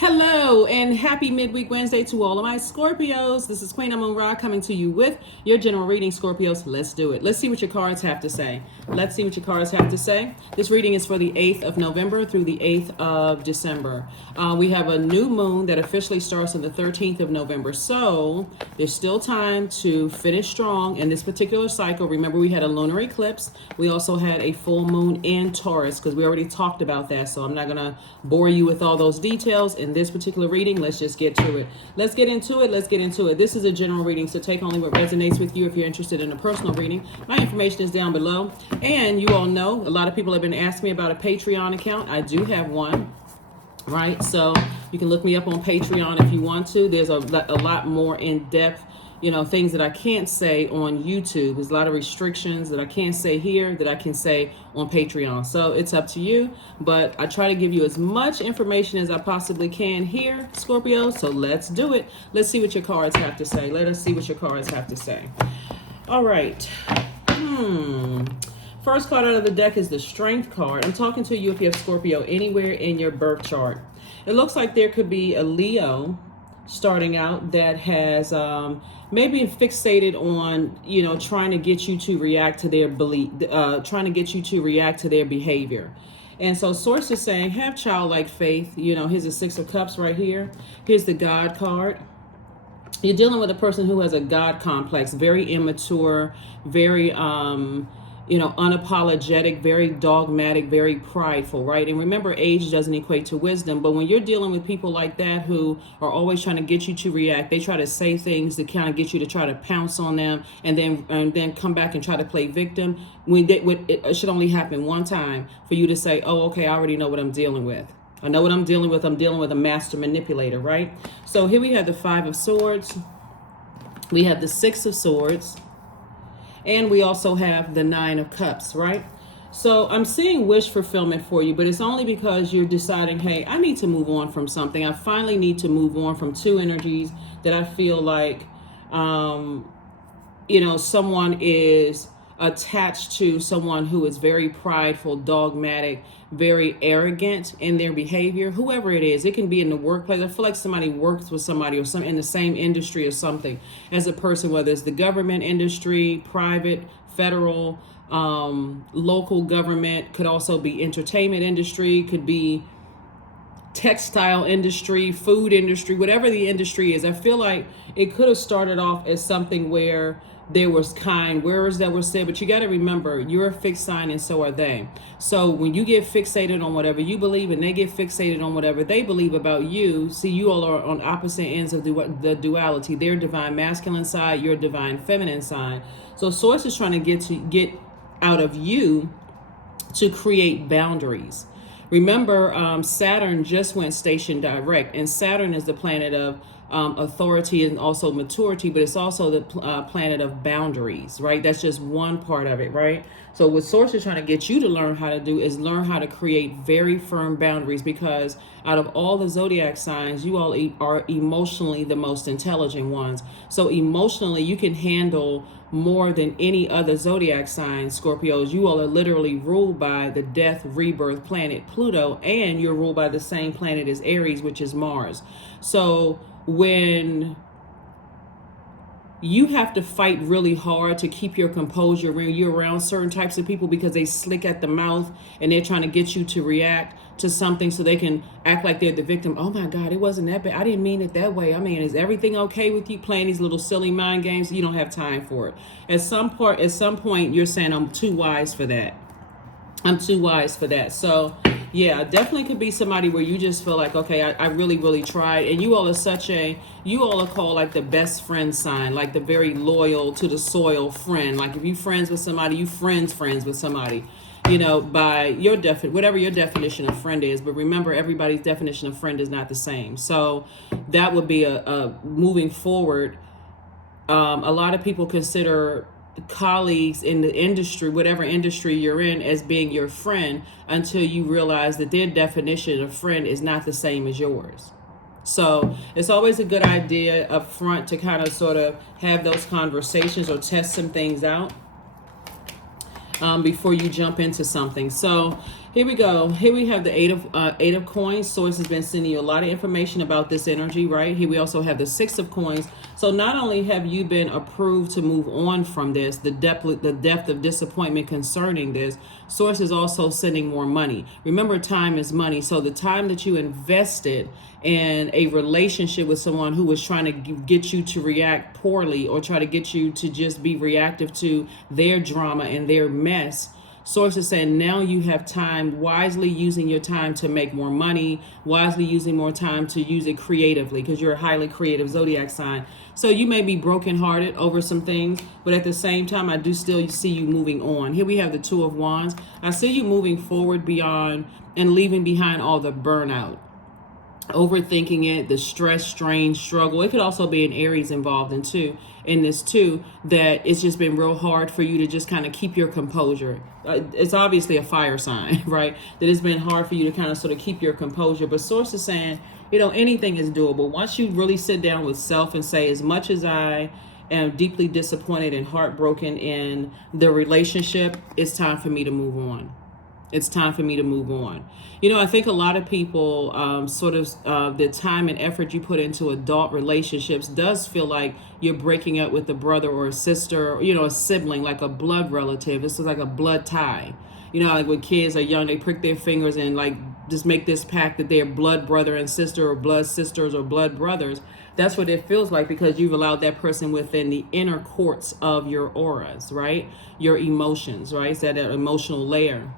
Hello and happy midweek Wednesday to all of my Scorpios. This is Queen Amun Ra coming to you with your general reading, Scorpios. Let's do it. Let's see what your cards have to say. Let's see what your cards have to say. This reading is for the 8th of November through the 8th of December. We have a new moon that officially starts on the 13th of November. So there's still time to finish strong in this particular cycle. Remember, we had a lunar eclipse. We also had a full moon in Taurus because we already talked about that. So I'm not going to bore you with all those details in this particular reading. Let's just get to it. Let's get into it. This is a general reading, so take only what resonates with you. If you're interested in a personal reading, my information is down below. And you all know, a lot of people have been asking me about a Patreon account. I do have one, right? So you can look me up on Patreon if you want to. There's a lot more in-depth, things that I can't say on YouTube. There's a lot of restrictions that I can't say here that I can say on Patreon. So it's up to you, but I try to give you as much information as I possibly can here, Scorpio. So let's do it. Let's see what your cards have to say. Let us see what your cards have to say. All right. First card out of the deck is the Strength card. I'm talking to you if you have Scorpio anywhere in your birth chart. It looks like there could be a Leo starting out that has maybe fixated on, trying to get you to react to their belief, trying to get you to react to their behavior. And so Source is saying, have childlike faith. Here's the Six of Cups right here. Here's the God card. You're dealing with a person who has a God complex, very immature, very, unapologetic, very dogmatic, very prideful, right? And remember, age doesn't equate to wisdom. But when you're dealing with people like that who are always trying to get you to react, they try to say things to kind of get you to try to pounce on them and then come back and try to play victim. It should only happen one time for you to say, oh, okay, I already know what I'm dealing with. I know what I'm dealing with. I'm dealing with a master manipulator, right? So here we have the Five of Swords. We have the Six of Swords. And we also have the Nine of Cups, right? So I'm seeing wish fulfillment for you, but it's only because you're deciding, hey, I need to move on from something. I finally need to move on from two energies that I feel like, someone is attached to, someone who is very prideful, dogmatic, very arrogant in their behavior, whoever it is. It can be in the workplace. I feel like somebody works with somebody or some in the same industry or something as a person, whether it's the government industry, private, federal, local government, could also be entertainment industry, could be textile industry, food industry, whatever the industry is. I feel like it could have started off as something where there was kind words that were said, but you got to remember, you're a fixed sign and so are they. So when you get fixated on whatever you believe and they get fixated on whatever they believe about you, see, you all are on opposite ends of the duality. Their divine masculine side, your divine feminine side. So Source is trying to get out of you to create boundaries. Remember, Saturn just went station direct, and Saturn is the planet of authority and also maturity, but it's also the planet of boundaries, right? That's just one part of it, right? So what Source is trying to get you to learn how to do is learn how to create very firm boundaries, because out of all the zodiac signs, you all are emotionally the most intelligent ones. So emotionally, you can handle more than any other zodiac sign, Scorpios. You all are literally ruled by the death rebirth planet Pluto, and you're ruled by the same planet as Aries, which is Mars. So when you have to fight really hard to keep your composure when you're around certain types of people, because they slick at the mouth and they're trying to get you to react to something so they can act like they're the victim. Oh my God, it wasn't that bad. I didn't mean it that way. I mean, is everything okay with you? Playing these little silly mind games. You don't have time for it. At some point, you're saying, I'm too wise for that. I'm too wise for that. So yeah, definitely could be somebody where you just feel like, okay, I really, really tried. And you all are called like the best friend sign, like the very loyal to the soil friend. Like if you friends with somebody, you friends with somebody, by your whatever your definition of friend is. But remember, everybody's definition of friend is not the same. So that would be a moving forward. A lot of people consider colleagues in the industry, whatever industry you're in, as being your friend, until you realize that their definition of friend is not the same as yours. So it's always a good idea up front to kind of sort of have those conversations or test some things out before you jump into something. So Here we go. Here we have the eight of coins. Source has been sending you a lot of information about this energy, right? Here we also have the 6 of coins. So not only have you been approved to move on from this, the depth of disappointment concerning this, Source is also sending more money. Remember, time is money. So the time that you invested in a relationship with someone who was trying to get you to react poorly or try to get you to just be reactive to their drama and their mess, Source is saying now you have time, wisely using your time to make more money, wisely using more time to use it creatively, because you're a highly creative zodiac sign. So you may be brokenhearted over some things, but at the same time, I do still see you moving on. Here we have the 2 of Wands. I see you moving forward beyond and leaving behind all the burnout, overthinking it, the stress, strain, struggle. It could also be an Aries involved in this too, that it's just been real hard for you to just kind of keep your composure. It's obviously a fire sign, right? That it's been hard for you to kind of sort of keep your composure. But Source is saying, anything is doable. Once you really sit down with self and say, as much as I am deeply disappointed and heartbroken in the relationship, it's time for me to move on. It's time for me to move on. I think a lot of people the time and effort you put into adult relationships does feel like you're breaking up with a brother or a sister, a sibling, like a blood relative. It's like a blood tie. Like when kids are young, they prick their fingers and like just make this pact that they're blood brother and sister or blood sisters or blood brothers. That's what it feels like, because you've allowed that person within the inner courts of your auras, right? Your emotions, right? It's that emotional layer.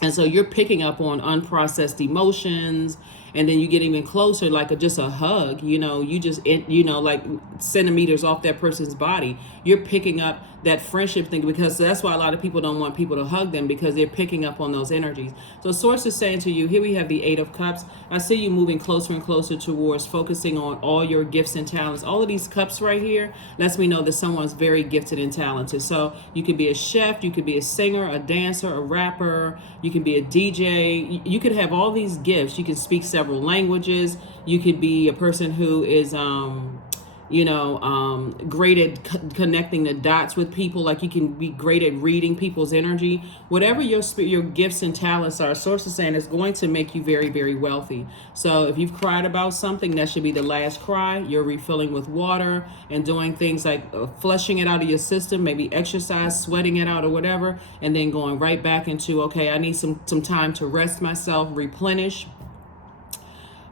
And so you're picking up on unprocessed emotions, and then you get even closer, like just a hug, you just, like centimeters off that person's body. You're picking up that friendship thing, because that's why a lot of people don't want people to hug them, because they're picking up on those energies. So Source is saying to you, here we have the 8 of Cups. I see you moving closer and closer towards focusing on all your gifts and talents. All of these cups right here lets me know that someone's very gifted and talented. So you could be a chef, you could be a singer, a dancer, a rapper, you can be a DJ. You could have all these gifts. You can speak several languages. You could be a person who is great at connecting the dots with people. Like you can be great at reading people's energy. Whatever your gifts and talents are, Source is saying, is going to make you very, very wealthy. So if you've cried about something, that should be the last cry. You're refilling with water and doing things like flushing it out of your system, maybe exercise, sweating it out or whatever, and then going right back into, okay, I need some time to rest myself, replenish,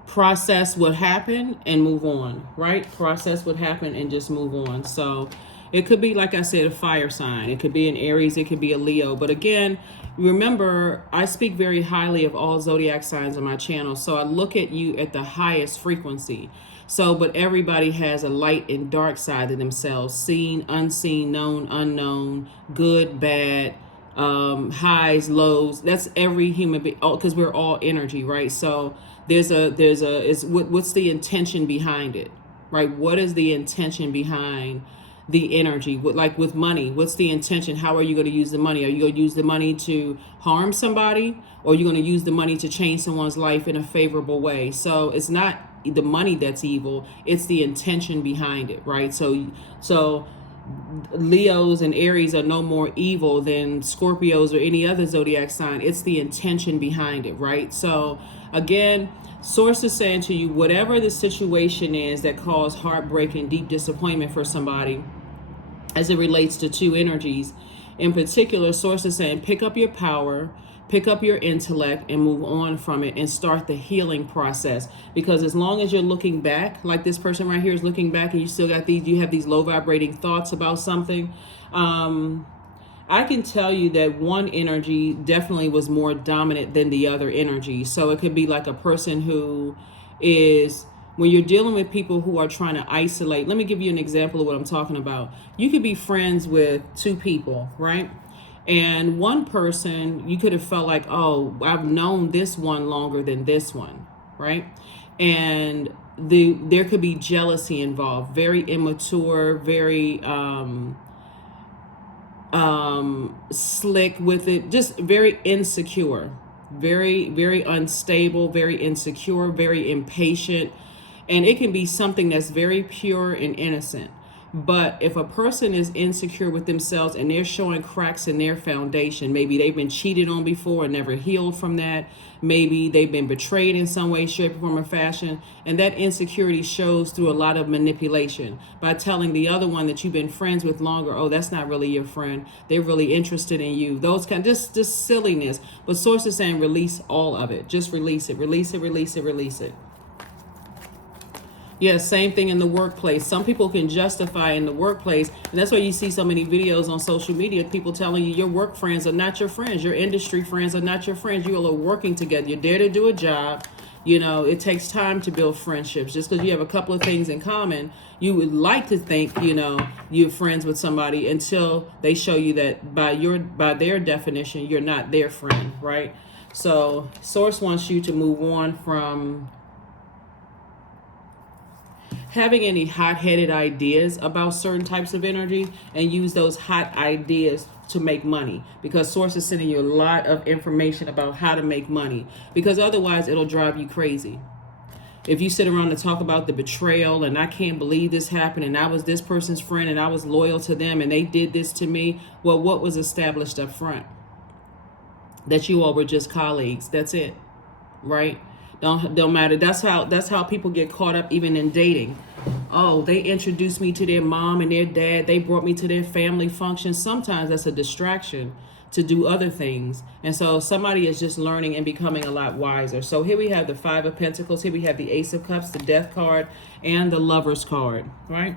process what happened and move on, right? Process what happened and just move on. So it could be, like I said, a fire sign. It could be an Aries. It could be a Leo. But again, remember, I speak very highly of all zodiac signs on my channel. So I look at you at the highest frequency. So, but everybody has a light and dark side of themselves. Seen, unseen, known, unknown, good, bad, highs, lows. That's every human being, because we're all energy, right? So what's the intention behind it, right? What is the intention behind the energy? Like with money, what's the intention? How are you going to use the money? Are you going to use the money to harm somebody, or are you going to use the money to change someone's life in a favorable way? So it's not the money that's evil, it's the intention behind it, right? So Leos and Aries are no more evil than Scorpios or any other zodiac sign. It's the intention behind it, right? So again, Source is saying to you, whatever the situation is that caused heartbreak and deep disappointment for somebody, as it relates to 2 energies in particular, Source is saying, pick up your power, pick up your intellect, and move on from it and start the healing process. Because as long as you're looking back, like this person right here is looking back, and you still got you have these low vibrating thoughts about something, I can tell you that one energy definitely was more dominant than the other energy. So it could be like a person who is, when you're dealing with people who are trying to isolate, let me give you an example of what I'm talking about. You could be friends with 2 people, right? And one person, you could have felt like, oh, I've known this one longer than this one, right? And there could be jealousy involved, very immature, very slick with it, just very insecure, very, very unstable, very insecure, very impatient. And it can be something that's very pure and innocent. But if a person is insecure with themselves and they're showing cracks in their foundation, maybe they've been cheated on before and never healed from that. Maybe they've been betrayed in some way, shape, form, or fashion. And that insecurity shows through a lot of manipulation by telling the other one that you've been friends with longer, oh, that's not really your friend. They're really interested in you. Those kind of just silliness. But Source is saying release all of it. Just release it, release it, release it, release it. Yeah, same thing in the workplace. Some people can justify in the workplace, and that's why you see so many videos on social media, people telling you your work friends are not your friends, your industry friends are not your friends. You all are working together. You're there to do a job. You know, it takes time to build friendships. Just because you have a couple of things in common, you would like to think, you know, you're friends with somebody until they show you that by their definition, you're not their friend, right? So Source wants you to move on from having any hot-headed ideas about certain types of energy and use those hot ideas to make money, because Source is sending you a lot of information about how to make money, because otherwise it'll drive you crazy. If you sit around and talk about the betrayal and I can't believe this happened and I was this person's friend and I was loyal to them and they did this to me, well, what was established up front? That you all were just colleagues. That's it, right? Don't matter. That's how people get caught up even in dating. Oh, they introduced me to their mom and their dad. They brought me to their family functions. Sometimes that's a distraction to do other things. And so somebody is just learning and becoming a lot wiser. So here we have the Five of Pentacles. Here we have the Ace of Cups, the Death card, and the Lover's card, right?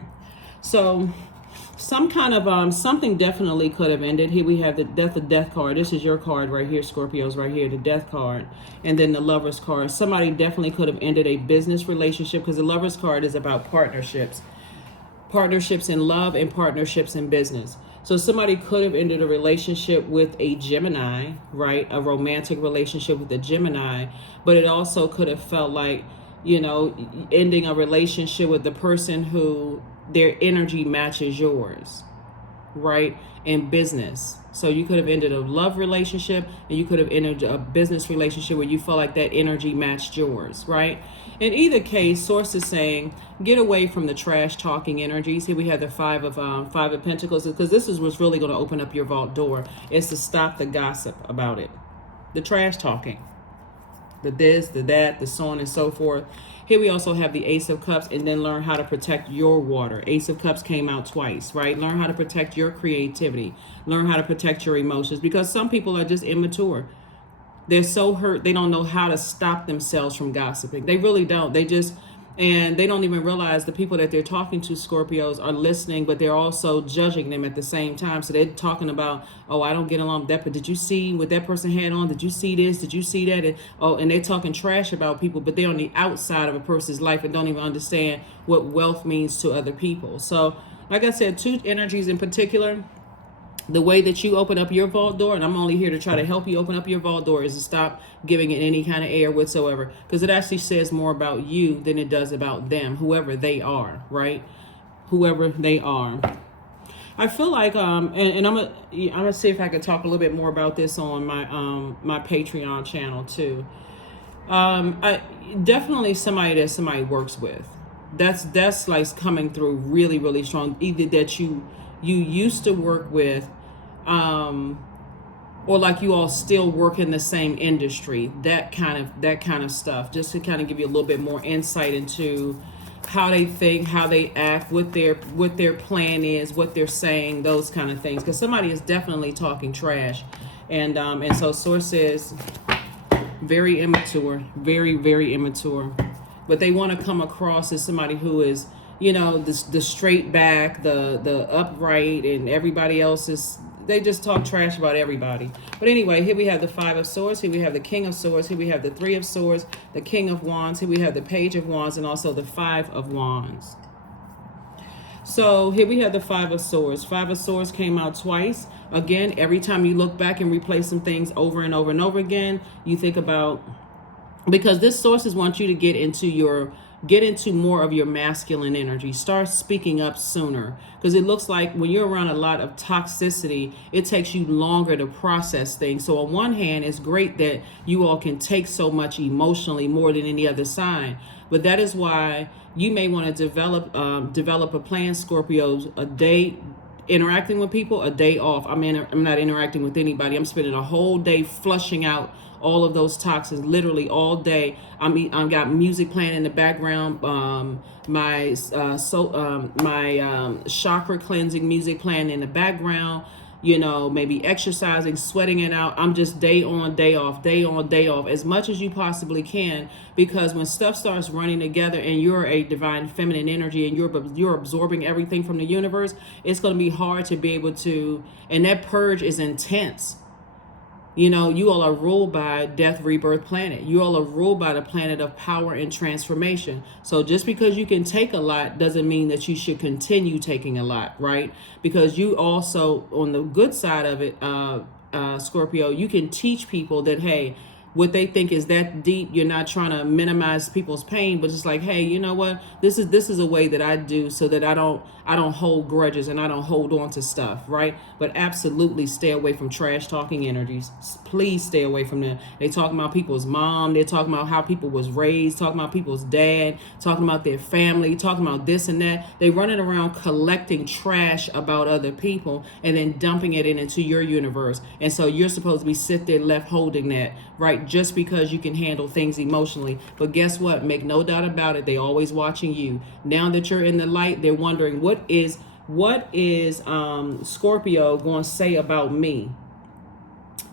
So some kind of something definitely could have ended. Here we have the Death card. This is your card right here, Scorpios, right here, the Death card, and then the Lover's card. Somebody definitely could have ended a business relationship, because the Lover's card is about partnerships in love and partnerships in business. So somebody could have ended a relationship with a Gemini, right? A romantic relationship with a Gemini, but it also could have felt like, you know, ending a relationship with the person who their energy matches yours, right? In business. So you could have ended a love relationship and you could have ended a business relationship where you felt like that energy matched yours, right? In either case, Source is saying, get away from the trash talking energies. Here we have the Five of Pentacles, because this is what's really going to open up your vault door, is to stop the gossip about it. The trash talking. The this, the that, the so on and so forth. Here we also have the Ace of Cups, and then learn how to protect your water. Ace of Cups came out twice, right? Learn how to protect your creativity. Learn how to protect your emotions, because some people are just immature. They're so hurt, they don't know how to stop themselves from gossiping. They really don't. And they don't even realize the people that they're talking to, Scorpios, are listening, but they're also judging them at the same time. So they're talking about, oh, I don't get along with that, but did you see what that person had on? Did you see this? Did you see that? And they're talking trash about people, but they're on the outside of a person's life and don't even understand what wealth means to other people. So, like I said, two energies in particular. The way that you open up your vault door, and I'm only here to try to help you open up your vault door, is to stop giving it any kind of air whatsoever, because it actually says more about you than it does about them, whoever they are, right? Whoever they are. I feel like and I'm gonna see if I can talk a little bit more about this on my my Patreon channel too. I definitely somebody that somebody works with. That's like coming through really, really strong. Either that you used to work with, or like you all still work in the same industry, that kind of stuff, just to kind of give you a little bit more insight into how they think, how they act, what their plan is, what they're saying, those kind of things, because somebody is definitely talking trash. And so Source is very immature, very, very immature, but they want to come across as somebody who is, you know, the straight back, the upright, and everybody else is, they just talk trash about everybody. But anyway, here we have the Five of Swords, here we have the King of Swords, here we have the Three of Swords, the King of Wands, here we have the Page of Wands, and also the Five of Wands. So here we have the Five of Swords. Five of Swords came out twice. Again, every time you look back and replay some things over and over and over again, you think about, because this sources want you to get into your get into more of your masculine energy. Start speaking up sooner, because it looks like when you're around a lot of toxicity, it takes you longer to process things. So on one hand, it's great that you all can take so much emotionally, more than any other sign. But that is why you may want to develop a plan, Scorpios, a day interacting with people, a day off. I'm not interacting with anybody. I'm spending a whole day flushing out all of those toxins, literally all day. I've got music playing in the background, my chakra cleansing music playing in the background, maybe exercising, sweating it out. I'm just day on, day off, day on, day off, as much as you possibly can, because when stuff starts running together and you're a divine feminine energy and you're absorbing everything from the universe, it's going to be hard to be able to, and that purge is intense. You all are ruled by death, rebirth planet. You all are ruled by the planet of power and transformation. So just because you can take a lot doesn't mean that you should continue taking a lot, right? Because you also, on the good side of it, Scorpio, you can teach people that, hey, what they think is that deep. You're not trying to minimize people's pain, but it's like, hey, you know what? This is a way that I do so that I don't hold grudges and I don't hold on to stuff, right? But absolutely stay away from trash talking energies. Please stay away from them. They talking about people's mom. They're talking about how people was raised, talking about people's dad, talking about their family, talking about this and that. They running around collecting trash about other people and then dumping it into your universe. And so you're supposed to be sit there left holding that, right? Just because you can handle things emotionally. But guess what? Make no doubt about it. They always watching you. Now that you're in the light, they're wondering what is Scorpio going to say about me?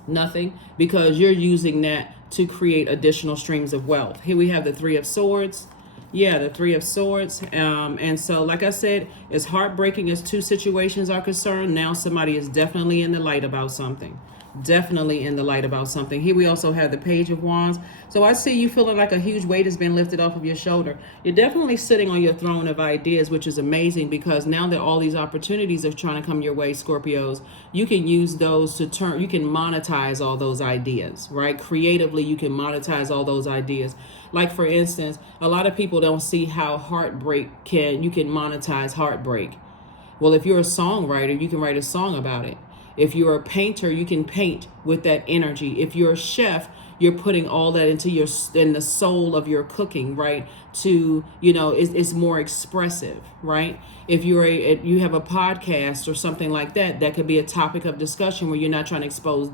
Nothing, because you're using that to create additional streams of wealth. Here we have the Three of Swords. Yeah, the Three of Swords. And so, like I said, as heartbreaking as two situations are concerned, now somebody is definitely in the light about something. Definitely in the light about something. Here we also have the Page of Wands. So I see you feeling like a huge weight has been lifted off of your shoulder. You're definitely sitting on your throne of ideas, which is amazing, because now that all these opportunities are trying to come your way, Scorpios, you can use those to you can monetize all those ideas, right? Creatively, you can monetize all those ideas. Like, for instance, a lot of people don't see how you can monetize heartbreak. Well, if you're a songwriter, you can write a song about it. If you're a painter, you can paint with that energy. If you're a chef, you're putting all that in the soul of your cooking, right? To, it's more expressive, right? If you have a podcast or something like that, that could be a topic of discussion where you're not trying to expose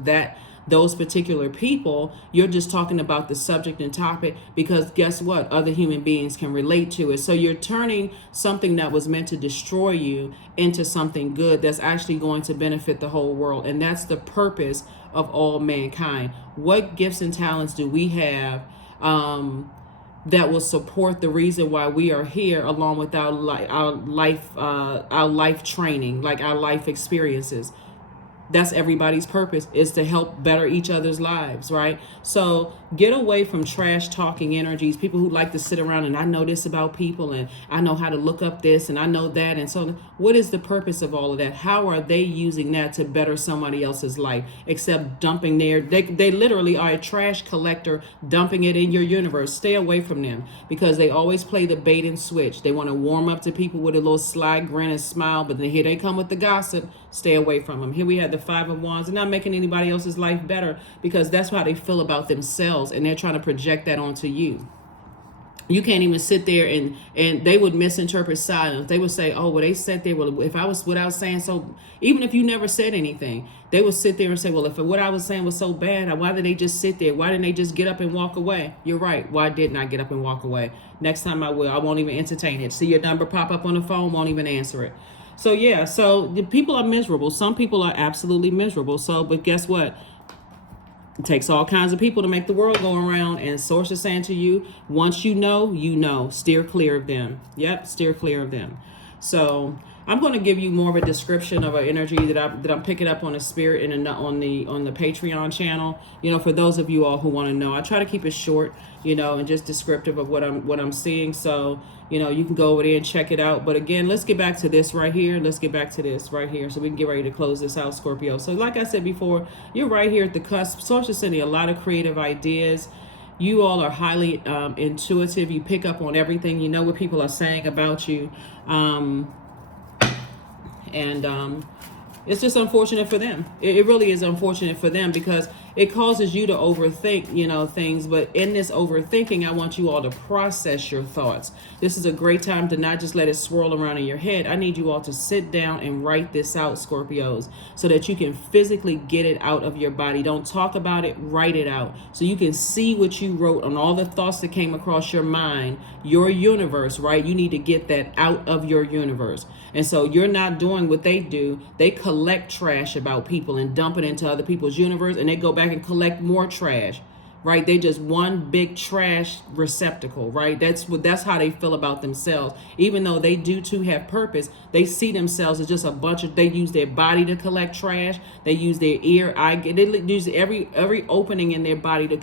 those particular people. You're just talking about the subject and topic, because guess what? Other human beings can relate to it. So you're turning something that was meant to destroy you into something good that's actually going to benefit the whole world. And that's the purpose of all mankind. What gifts and talents do we have that will support the reason why we are here, along with our life training, like our life experiences? That's everybody's purpose, is to help better each other's lives, right? So get away from trash talking energies, people who like to sit around and I know this about people and I know how to look up this and I know that. And so what is the purpose of all of that? How are they using that to better somebody else's life, except dumping they literally are a trash collector, dumping it in your universe. Stay away from them, because they always play the bait and switch. They want to warm up to people with a little sly grin and smile, but then here they come with the gossip. Stay away from them. Here we have the Five of Wands. They're not making anybody else's life better, because that's how they feel about themselves, and they're trying to project that onto you. You can't even sit there and they would misinterpret silence. They would say, oh, well, they sat there. Well, if I was without saying so, even if you never said anything, they would sit there and say, well, if what I was saying was so bad, why did they just sit there? Why didn't they just get up and walk away? You're right. Why didn't I get up and walk away? Next time I will. I won't even entertain it. See your number pop up on the phone, won't even answer it. So, yeah, so the people are miserable. Some people are absolutely miserable. So, but guess what? It takes all kinds of people to make the world go around, and source is saying to you, once you know, steer clear of them. Yep, steer clear of them. So I'm going to give you more of a description of an energy that I'm picking up on the spirit and on the Patreon channel. For those of you all who want to know, I try to keep it short, and just descriptive of what I'm seeing. So, you can go over there and check it out. But again, let's get back to this right here. So we can get ready to close this out, Scorpio. So like I said before, you're right here at the cusp. Source is sending a lot of creative ideas. You all are highly intuitive. You pick up on everything. You know what people are saying about you. And it's just unfortunate for them. It really is unfortunate for them because it causes you to overthink, things. But in this overthinking, I want you all to process your thoughts. This is a great time to not just let it swirl around in your head. I need you all to sit down and write this out, Scorpios, so that you can physically get it out of your body. Don't talk about it, write it out. So you can see what you wrote on all the thoughts that came across your mind, your universe, right? You need to get that out of your universe. And so you're not doing what they do. They collect trash about people and dump it into other people's universe, and they go back and collect more trash, right? They just one big trash receptacle, right? That's how they feel about themselves. Even though they do too have purpose, they see themselves as just a bunch of, they use their body to collect trash. They use their ear, eye, they use every opening in their body to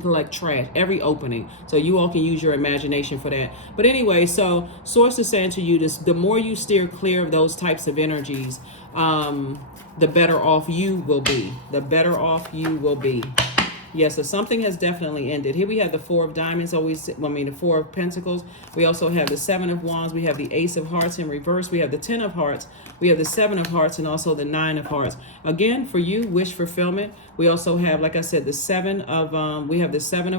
collect trash, every opening. So you all can use your imagination for that. But anyway, so Source is saying to you this: the more you steer clear of those types of energies, the better off you will be. The better off you will be. Yes, so something has definitely ended. Here we have the Four of Diamonds, the Four of Pentacles. We also have the Seven of Wands. We have the Ace of Hearts in reverse. We have the Ten of Hearts. We have the Seven of Hearts and also the Nine of Hearts. Again, for you, wish fulfillment. We also have, like I said, the Seven of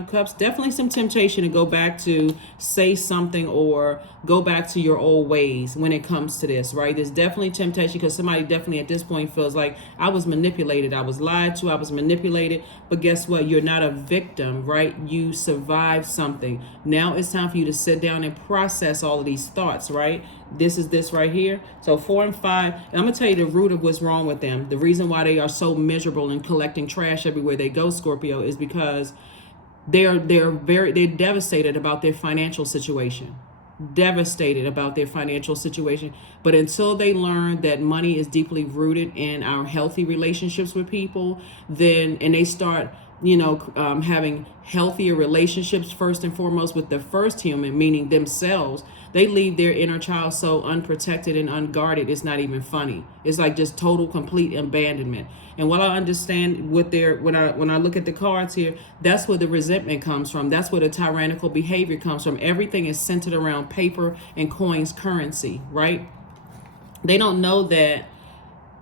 Cups. Definitely some temptation to go back to say something or go back to your old ways when it comes to this, right? There's definitely temptation because somebody definitely at this point feels like I was manipulated. I was lied to. I was manipulated. But guess what? You're not a victim, right? You survived something. Now it's time for you to sit down and process all of these thoughts, right? This is this right here. So 4 and 5, and I'm gonna tell you the root of what's wrong with them. The reason why they are so miserable and collecting trash everywhere they go, Scorpio, is because they're devastated about their financial situation. Devastated about their financial situation. But until they learn that money is deeply rooted in our healthy relationships with people, and they start having healthier relationships first and foremost with the first human, meaning themselves, they leave their inner child so unprotected and unguarded, it's not even funny. It's like just total, complete abandonment. And what I understand with when I look at the cards here, that's where the resentment comes from. That's where the tyrannical behavior comes from. Everything is centered around paper and coins, currency, right? They don't know that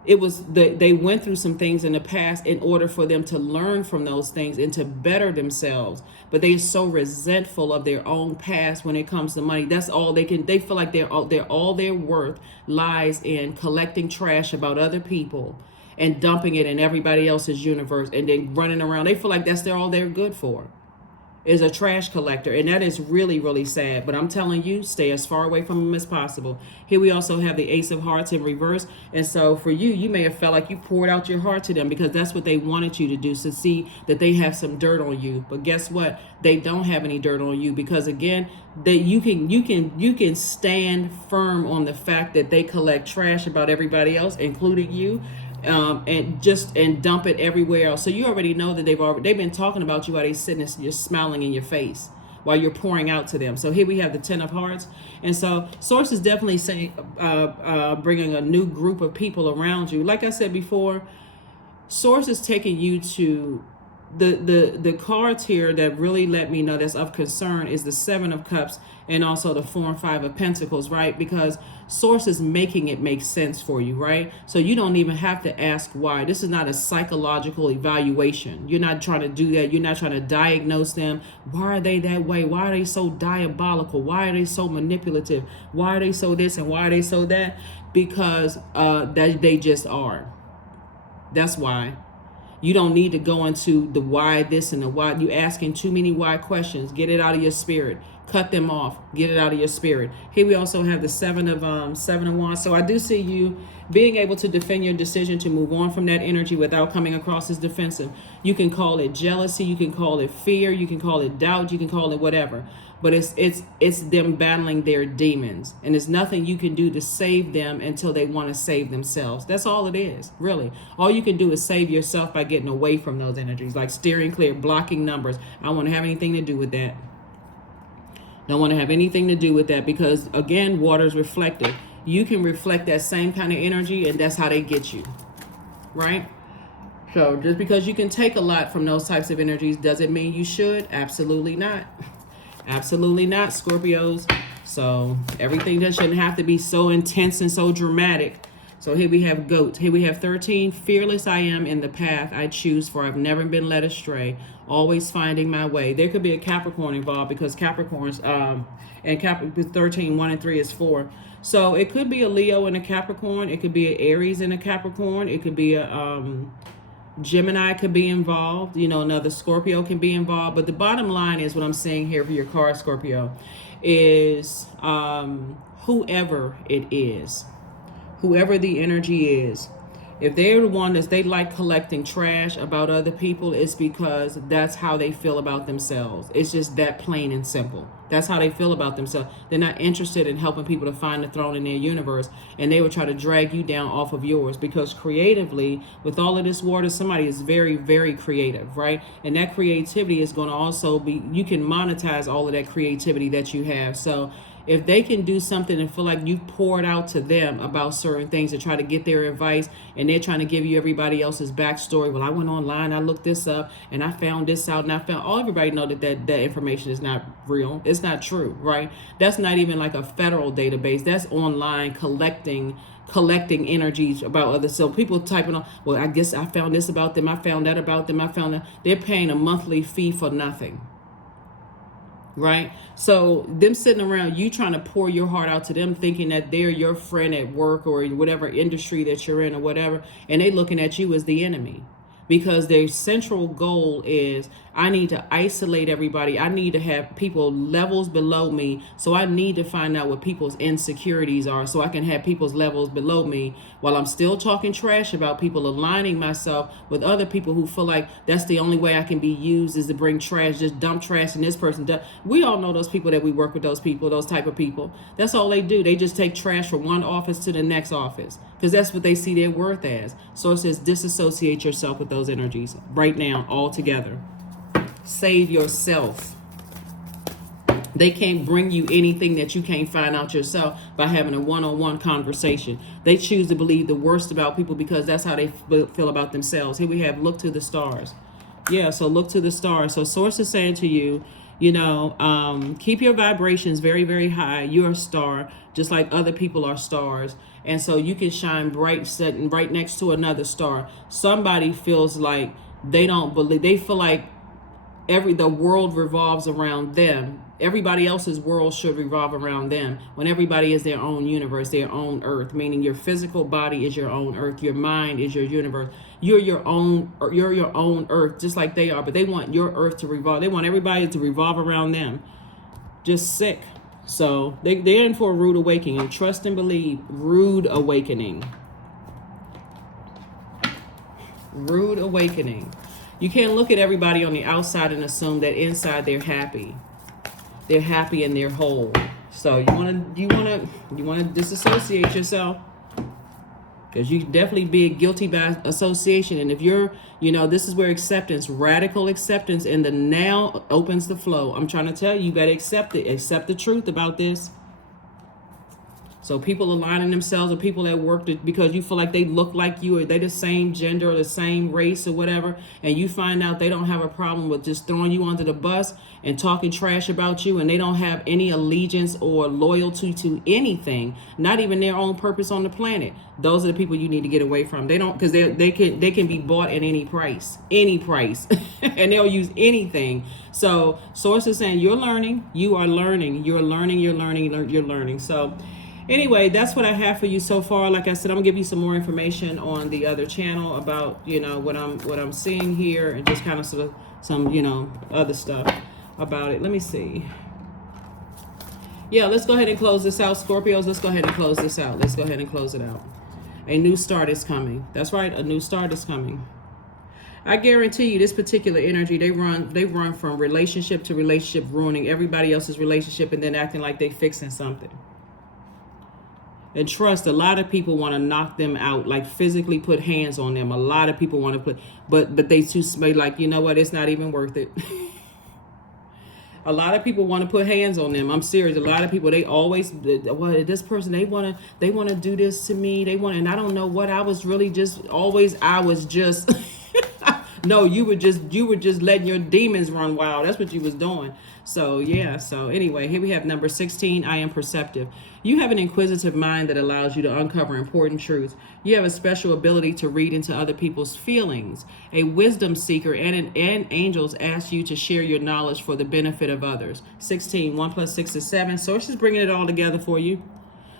they went through some things in the past in order for them to learn from those things and to better themselves. But they're so resentful of their own past when it comes to money. That's all they feel like all their worth lies in collecting trash about other people and dumping it in everybody else's universe and then running around. They feel like that's all they're good for, is a trash collector. And that is really, really sad. But I'm telling you, stay as far away from them as possible. Here we also have the Ace of Hearts in reverse. And so for you may have felt like you poured out your heart to them because that's what they wanted you to do, to see that they have some dirt on you. But guess what? They don't have any dirt on you because, again, you can stand firm on the fact that they collect trash about everybody else, including you. And dump it everywhere else. So you already know that they've been talking about you while they sitting and just smiling in your face while you're pouring out to them. So here we have the Ten of Hearts. And so Source is definitely saying, bringing a new group of people around you. Like I said before, Source is taking you to the cards here that really let me know that's of concern is the Seven of Cups and also the 4 and 5 of Pentacles, right? Because Source is making it make sense for you, right? So you don't even have to ask why. This is not a psychological evaluation. You're not trying to do that. You're not trying to diagnose them. Why are they that way? Why are they so diabolical? Why are they so manipulative? Why are they so this and why are they so that? Because that they just are. That's why. You don't need to go into the why this and the why. You asking too many why questions. Get it out of your spirit. Cut them off. Get it out of your spirit. Here we also have the Seven of Wands. So I do see you being able to defend your decision to move on from that energy without coming across as defensive. You can call it jealousy. You can call it fear. You can call it doubt. You can call it whatever. But it's them battling their demons. And there's nothing you can do to save them until they want to save themselves. That's all it is, really. All you can do is save yourself by getting away from those energies, like steering clear, blocking numbers. I don't want to have anything to do with that. Don't want to have anything to do with that because, again, water is reflective. You can reflect that same kind of energy, and that's how they get you, right? So just because you can take a lot from those types of energies doesn't mean you should. Absolutely not. Absolutely not, Scorpios. So everything just shouldn't have to be so intense and so dramatic. So here we have goat. Here we have 13. Fearless I am in the path I choose, for I've never been led astray. Always finding my way. There could be a Capricorn involved, because Capricorns, and Capricorn 13, 1 and 3 is 4. So it could be a Leo and a Capricorn. It could be an Aries and a Capricorn. It could be a Gemini could be involved. You know, another Scorpio can be involved. But the bottom line is what I'm saying here for your card, Scorpio, is whoever it is, whoever the energy is, if they're the one that they like collecting trash about other people, it's because that's how they feel about themselves. It's just that plain and simple. That's how they feel about themselves. They're not interested in helping people to find the throne in their universe, and they will try to drag you down off of yours, because creatively, with all of this water, somebody is very, very creative, right? And that creativity is going to also be, you can monetize all of that creativity that you have. So if they can do something and feel like you've poured out to them about certain things to try to get their advice, and they're trying to give you everybody else's backstory. Well, I went online, I looked this up, and I found this out, and I found, everybody know that information is not real. It's not true, right? That's not even like a federal database. That's online collecting energies about others. So people typing on, well, I guess I found this about them, I found that about them, I found that. They're paying a monthly fee for nothing. Right? So them sitting around you trying to pour your heart out to them, thinking that they're your friend at work or in whatever industry that you're in or whatever, and they looking at you as the enemy, because their central goal is, I need to isolate everybody. I need to have people levels below me. So I need to find out what people's insecurities are, so I can have people's levels below me while I'm still talking trash about people, aligning myself with other people who feel like that's the only way I can be used, is to bring trash, just dump trash in this person. We all know those people that we work with, those people, those type of people. That's all they do. They just take trash from one office to the next office, because that's what they see their worth as. So it says disassociate yourself with those energies right now, all together. Save yourself. They can't bring you anything that you can't find out yourself by having a one-on-one conversation. They choose to believe the worst about people because that's how they feel about themselves. Here we have look to the stars. Yeah, so look to the stars. So source is saying to you, keep your vibrations very, very high. You're a star, just like other people are stars. And so you can shine bright, sitting right next to another star. Somebody feels like they don't believe, they feel like the world revolves around them. Everybody else's world should revolve around them, when everybody is their own universe, their own earth, meaning your physical body is your own earth, your mind is your universe. You're your own earth, just like they are, but they want your earth to revolve. They want everybody to revolve around them. Just sick. So they're in for a rude awakening. Trust and believe. Rude awakening. Rude awakening. You can't look at everybody on the outside and assume that inside they're happy. They're happy and they're whole. So you want to disassociate yourself, because you definitely be guilty by association. And if you're, this is where acceptance, radical acceptance, and the now opens the flow. I'm trying to tell you, you got to accept it. Accept the truth about this. So people aligning themselves with people at work because you feel like they look like you, or they the same gender or the same race or whatever, and you find out they don't have a problem with just throwing you under the bus and talking trash about you, and they don't have any allegiance or loyalty to anything, not even their own purpose on the planet. Those are the people you need to get away from. They don't, because they can be bought at any price, and they'll use anything. So source is saying you're learning, you are learning, you're learning, you're learning, you're learning. So anyway, that's what I have for you so far. Like I said, I'm gonna give you some more information on the other channel about, what I'm seeing here, and just kind of sort of some, other stuff about it. Let me see. Yeah, let's go ahead and close this out, Scorpios. Let's go ahead and close this out. Let's go ahead and close it out. A new start is coming. That's right, a new start is coming. I guarantee you this particular energy, they run from relationship to relationship, ruining everybody else's relationship and then acting like they fixing something. And trust, a lot of people want to knock them out, like physically put hands on them. A lot of people want to put, but they too like, you know what, it's not even worth it. A lot of people want to put hands on them. I'm serious. A lot of people, they always, well, this person, they want to do this to me. And I don't know what, I was just No, you were just letting your demons run wild. That's what you was doing. So yeah. So anyway, here we have number 16. I am perceptive. You have an inquisitive mind that allows you to uncover important truths. You have a special ability to read into other people's feelings. A wisdom seeker and angels ask you to share your knowledge for the benefit of others. 16. 1 plus 6 is 7. Sources bringing it all together for you.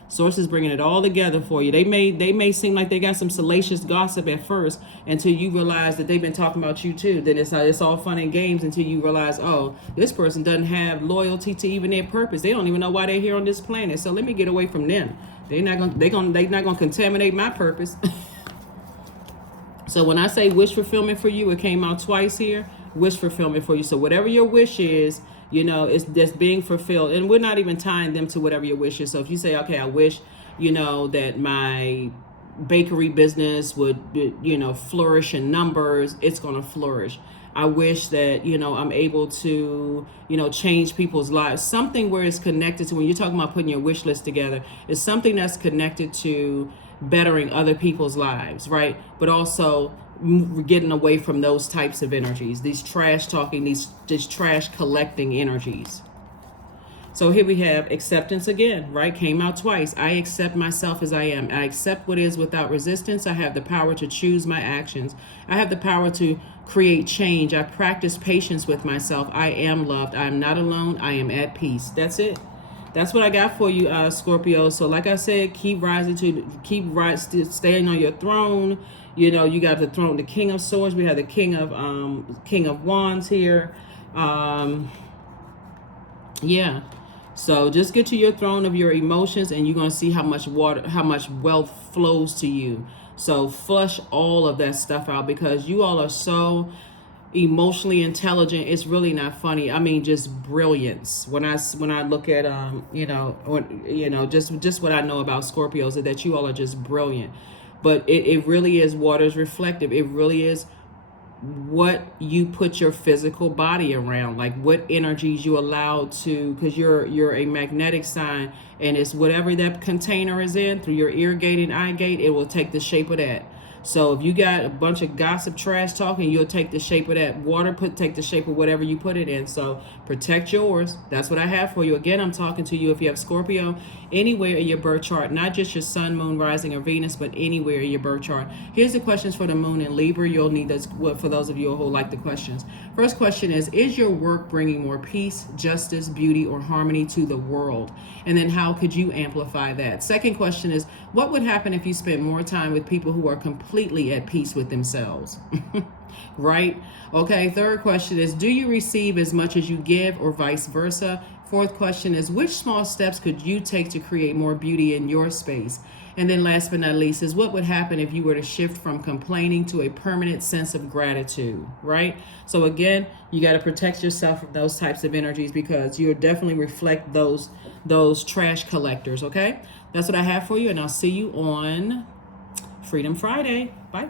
Sources bringing it all together for you. They may seem like they got some salacious gossip at first until you realize that they've been talking about you too. Then it's all fun and games until you realize, oh, this person doesn't have loyalty to even their purpose. They don't even know why they're here on this planet. So let me get away from them. They're not gonna contaminate my purpose. So when I say wish fulfillment for you, it came out twice here. Wish fulfillment for you. So whatever your wish is, it's just being fulfilled. And we're not even tying them to whatever your wish is. So if you say, okay, I wish, that my bakery business would, flourish in numbers, it's going to flourish. I wish that, I'm able to, change people's lives. Something where it's connected to, when you're talking about putting your wish list together, is something that's connected to bettering other people's lives, right? But also getting away from those types of energies, these trash talking, these trash collecting energies. So here we have acceptance again, right? Came out twice. I accept myself as I am. I accept what is without resistance. I have the power to choose my actions. I have the power to create change. I practice patience with myself. I am loved. I am not alone. I am at peace. That's it. That's what I got for you, Scorpio. So like I said, keep staying on your throne. You got the throne, the King of Swords. We have the King of Wands here. Yeah. So just get to your throne of your emotions, and you're gonna see how much wealth flows to you. So flush all of that stuff out, because you all are so emotionally intelligent. It's really not funny. I mean, just brilliance. When I look at just what I know about Scorpios, is that you all are just brilliant. But it really is water's reflective. It really is what you put your physical body around, like what energies you allow to, because you're a magnetic sign, and it's whatever that container is in, through your ear gate and eye gate, it will take the shape of that. So if you got a bunch of gossip, trash talking, you'll take the shape of that. Water take the shape of whatever you put it in. So protect yours. That's what I have for you. Again, I'm talking to you if you have Scorpio anywhere in your birth chart, not just your sun, moon, rising, or Venus, but anywhere in your birth chart. Here's the questions for the moon in Libra. You'll need those for those of you who like the questions. First question is your work bringing more peace, justice, beauty, or harmony to the world? And then how could you amplify that? Second question is, what would happen if you spent more time with people who are completely at peace with themselves? Right? Okay. Third question is, do you receive as much as you give, or vice versa? Fourth question is, which small steps could you take to create more beauty in your space? And then last but not least is, what would happen if you were to shift from complaining to a permanent sense of gratitude, right? So again, you got to protect yourself from those types of energies, because you'll definitely reflect those trash collectors, okay? That's what I have for you, and I'll see you on Freedom Friday. Bye.